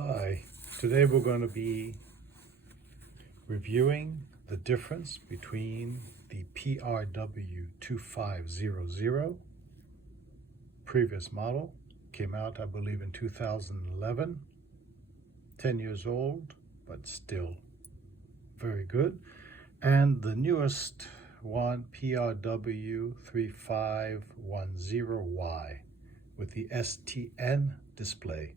Hi, today we're going to be reviewing the difference between the PRW2500 previous model, came out I believe in 2011, 10 years old but still very good, and the newest one, PRW3510Y with the STN display.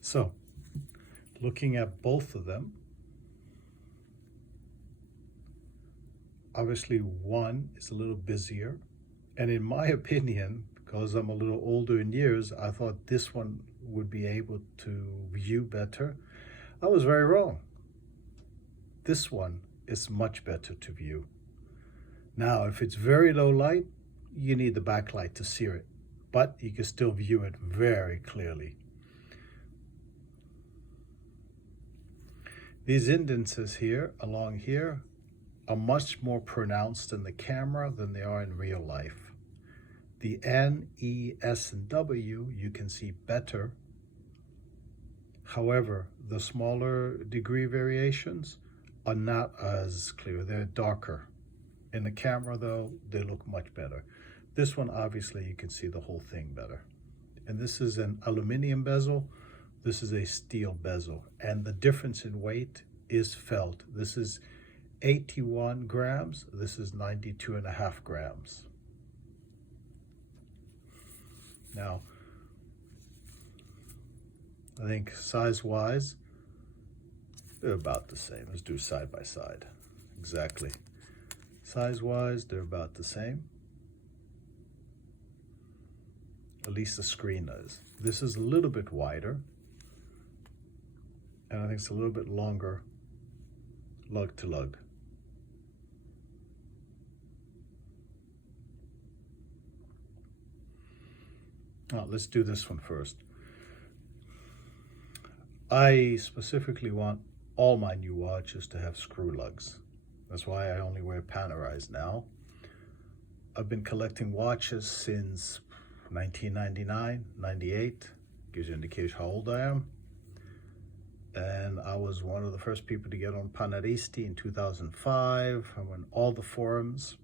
So, looking at both of them, obviously one is a little busier, and in my opinion, because I'm a little older in years, I thought this one would be able to view better. I was very wrong. This one is much better to view. Now, if it's very low light, you need the backlight to see it, but you can still view it very clearly. These indents here, along here, are much more pronounced in the camera than they are in real life. The N, E, S, and W you can see better. However, the smaller degree variations are not as clear. They're darker. In the camera, though, they look much better. This one, obviously, you can see the whole thing better. And this is an aluminum bezel. This is a steel bezel, and the difference in weight is felt. This is 81 grams, this is 92.5 grams. Now, I think size-wise, they're about the same. Let's do side by side. Exactly. Size-wise, they're about the same. At least the screen is. This is a little bit wider, and I think it's a little bit longer lug to lug. Now, let's do this one first. I specifically want all my new watches to have screw lugs. That's why I only wear Panerais now. I've been collecting watches since 1999, 98. Gives you an indication how old I am. And I was one of the first people to get on Panaristi in 2005. I went all the forums.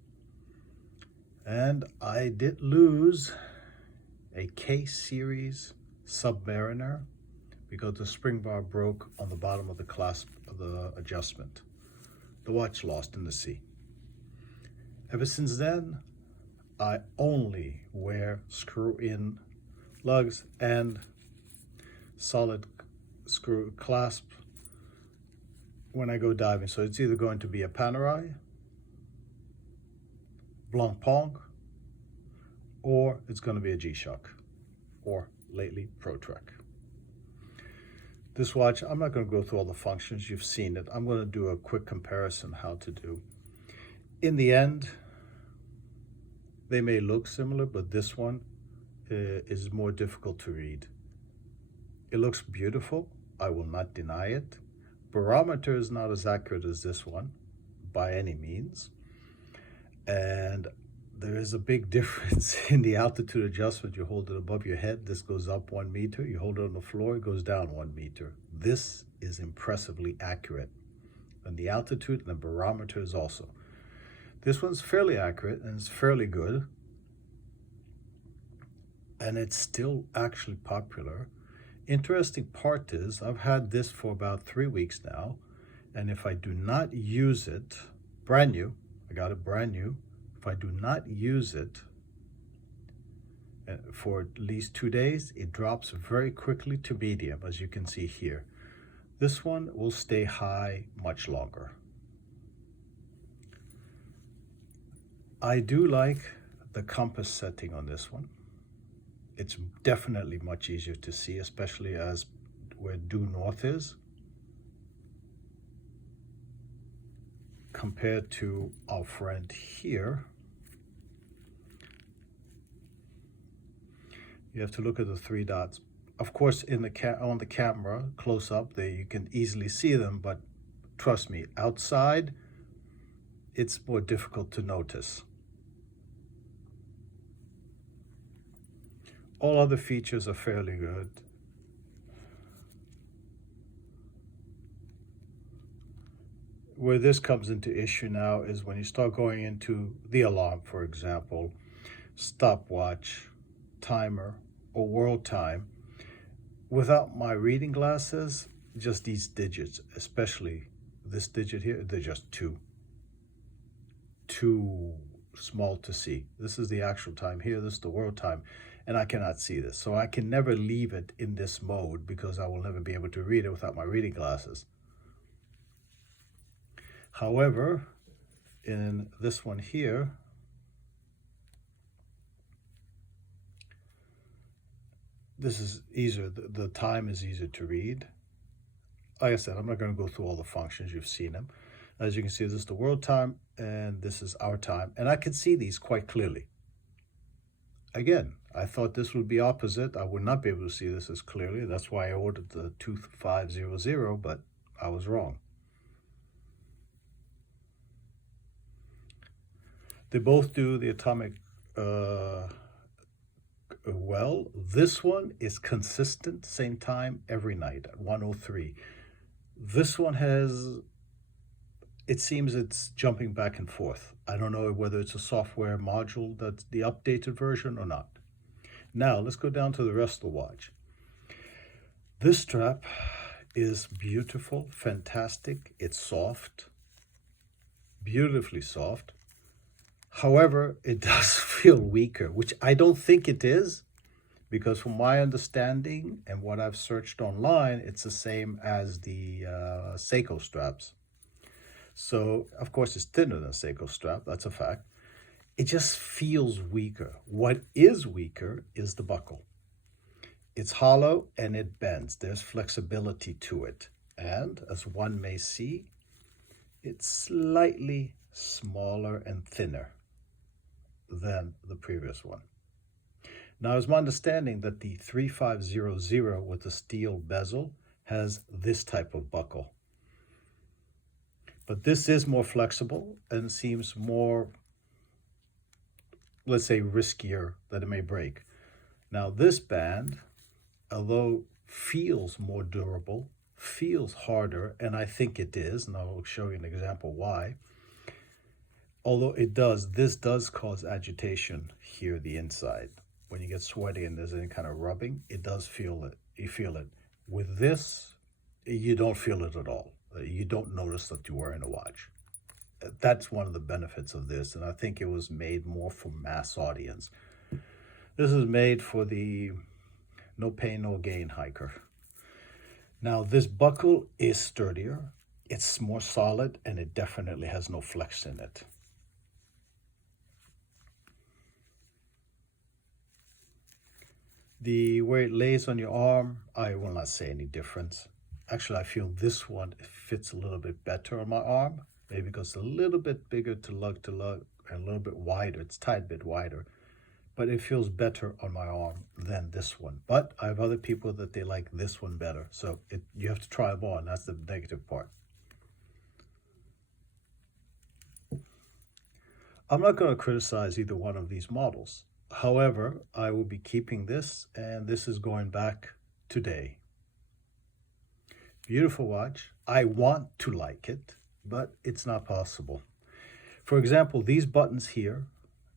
And I did lose a K-series Submariner because the spring bar broke on the bottom of the clasp of the adjustment. The watch lost in the sea. Ever since then, I only wear screw-in lugs and solid screw clasp when I go diving. So it's either going to be a Panerai, Blancpain, or it's going to be a G-Shock, or lately Protrek. This watch, I'm not going to go through all the functions. You've seen it. I'm going to do a quick comparison how to do. In the end, they may look similar, but this one is more difficult to read. It looks beautiful. I will not deny it. Barometer is not as accurate as this one by any means. And there is a big difference in the altitude adjustment. You hold it above your head, this goes up 1 meter. You hold it on the floor, it goes down 1 meter. This is impressively accurate. And the altitude and the barometer is also. This one's fairly accurate and it's fairly good. And it's still actually popular. Interesting part is I've had this for about 3 weeks now. And if I do not use it, brand new, I got it brand new. If I do not use it for at least 2 days, it drops very quickly to medium, as you can see here. This one will stay high much longer. I do like the compass setting on this one. It's definitely much easier to see, especially as where due north is, compared to our friend here. You have to look at the 3 dots. Of course, in the on the camera, close up, there you can easily see them, but trust me, outside, it's more difficult to notice. All other features are fairly good. Where this comes into issue now is when you start going into the alarm, for example, stopwatch, timer, or world time. Without my reading glasses, just these digits, especially this digit here, they're just too small to see. This is the actual time here, this is the world time, and I cannot see this. So I can never leave it in this mode because I will never be able to read it without my reading glasses. However, in this one here, this is easier, the time is easier to read. Like I said, I'm not going to go through all the functions, you've seen them. As you can see, this is the world time and this is our time, and I can see these quite clearly. Again, I thought this would be opposite. I would not be able to see this as clearly. That's why I ordered the 2500, but I was wrong. They both do the atomic well. This one is consistent, same time every night at 1:03. This one has, it seems it's jumping back and forth. I don't know whether it's a software module that's the updated version or not. Now let's go down to the rest of the watch. This strap is beautiful, fantastic. It's soft, beautifully soft. However, it does feel weaker, which I don't think it is, because from my understanding and what I've searched online, it's the same as the Seiko straps. So, of course, it's thinner than Seiko strap, that's a fact. It just feels weaker. What is weaker is the buckle. It's hollow and it bends. There's flexibility to it. And as one may see, it's slightly smaller and thinner than the previous one. Now, it's my understanding that the 3500 with the steel bezel has this type of buckle. But this is more flexible and seems more, let's say, riskier that it may break. Now, this band, although feels more durable, feels harder, and I think it is, and I'll show you an example why. Although this does cause agitation here, the inside. When you get sweaty and there's any kind of rubbing, it does feel it. You feel it. With this, you don't feel it at all. You don't notice that you're wearing a watch. That's one of the benefits of this, and I think it was made more for mass audience. This is made for the no pain, no gain hiker. Now, this buckle is sturdier, it's more solid, and it definitely has no flex in it. The way it lays on your arm, I will not say any difference. Actually, I feel this one fits a little bit better on my arm, maybe because it's a little bit bigger to lug, and a little bit wider. It's a tiny bit wider, but it feels better on my arm than this one. But I have other people that they like this one better, so you have to try them on. That's the negative part. I'm not going to criticize either one of these models. However, I will be keeping this, and this is going back today. Beautiful watch. I want to like it, but it's not possible. For example, these buttons here,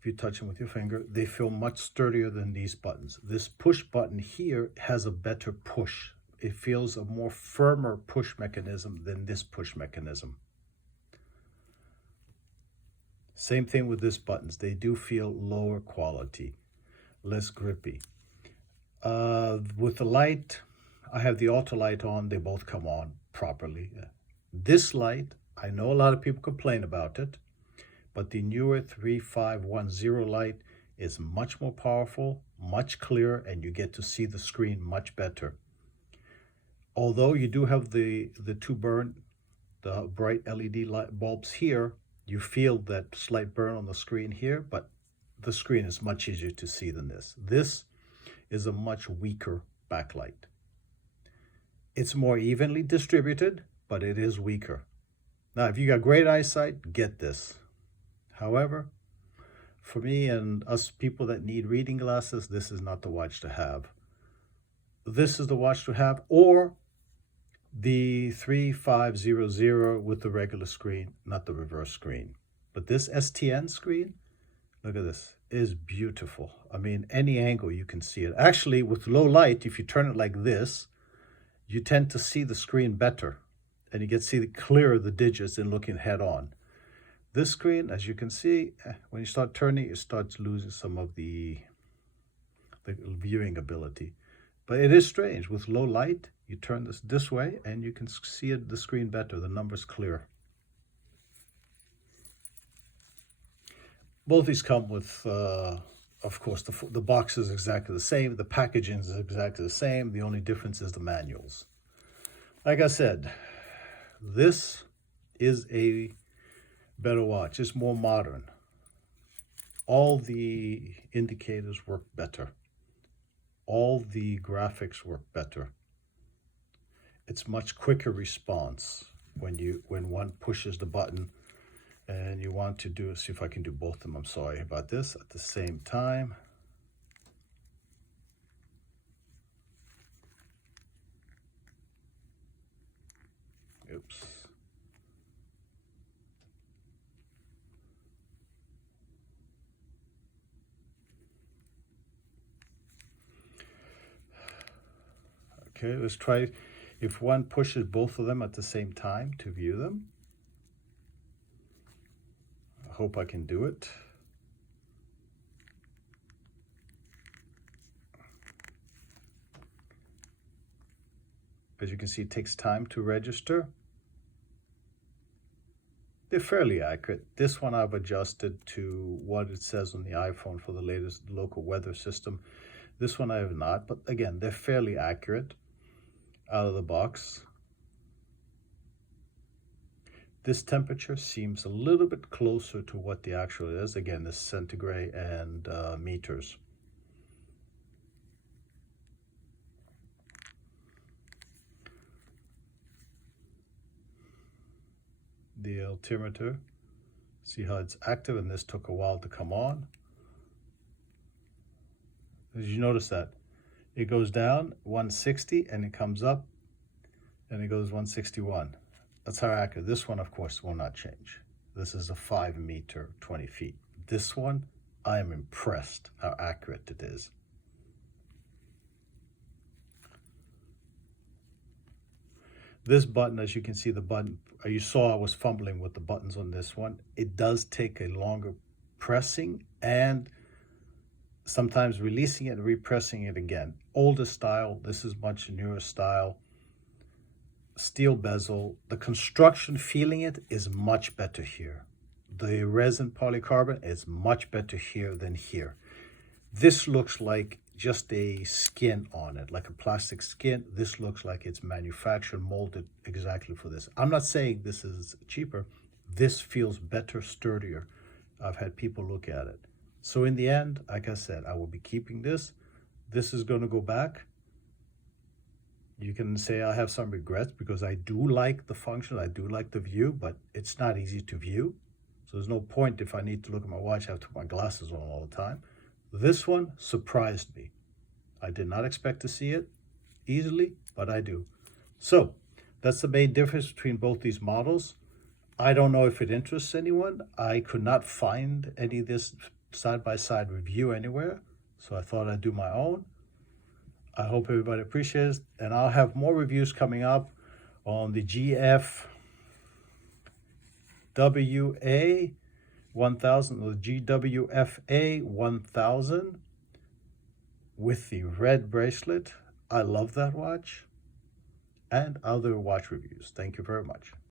if you touch them with your finger, they feel much sturdier than these buttons. This push button here has a better push. It feels a more firmer push mechanism than this push mechanism. Same thing with these buttons. They do feel lower quality, less grippy. With the light, I have the auto light on. They both come on properly. This light, I know a lot of people complain about it, but the newer 3510 light is much more powerful, much clearer, and you get to see the screen much better. Although you do have the bright LED light bulbs here, you feel that slight burn on the screen here, but the screen is much easier to see than this. This is a much weaker backlight. It's more evenly distributed, but it is weaker. Now, if you got great eyesight, get this. However, for me and us people that need reading glasses, this is not the watch to have. This is the watch to have, or the 3500 with the regular screen, not the reverse screen. But this STN screen, look at this, is beautiful. I mean, any angle you can see it. Actually, with low light, if you turn it like this, you tend to see the screen better, and you get to see clearer the digits than looking head on. This screen, as you can see, when you start turning, it starts losing some of the viewing ability. But it is strange. With low light, you turn this way, and you can see the screen better. The numbers clear. Both these come with, of course, the box is exactly the same. The packaging is exactly the same. The only difference is the manuals. Like I said, this is a better watch. It's more modern. All the indicators work better. All the graphics work better. It's much quicker response when one pushes the button and you want to do, see if I can do both of them. I'm sorry about this, at the same time. Oops. Okay, let's try if one pushes both of them at the same time to view them. I hope I can do it. As you can see, it takes time to register. They're fairly accurate. This one I've adjusted to what it says on the iPhone for the latest local weather system. This one I have not, but again, they're fairly accurate out of the box. This temperature seems a little bit closer to what the actual is. Again, this centigrade and meters. The altimeter, see how it's active, and this took a while to come on. As you notice that it goes down 160 and it comes up and it goes 161. That's how accurate. This one, of course, will not change. This is a 5 meter, 20 feet. This one, I am impressed how accurate it is. This button, as you can see, the button, you saw I was fumbling with the buttons on this one. It does take a longer pressing and sometimes releasing it and repressing it again. Older style, this is much newer style. Steel bezel, the construction, feeling it is much better here. The resin polycarbonate is much better here than here. This looks like just a skin on it, like a plastic skin. This looks like it's manufactured, molded exactly for this. I'm not saying this is cheaper. This feels better, sturdier. I've had people look at it. So in the end, like I said, I will be keeping this. This is going to go back. You can say I have some regrets because I do like the function, I do like the view, but it's not easy to view. So there's no point if I need to look at my watch, I have to put my glasses on all the time. This one surprised me. I did not expect to see it easily, but I do. So that's the main difference between both these models. I don't know if it interests anyone. I could not find any of this side-by-side review anywhere, so I thought I'd do my own. I hope everybody appreciates it, and I'll have more reviews coming up on the GFWA 1000 or GWFA 1000 with the red bracelet. I love that watch, and other watch reviews. Thank you very much.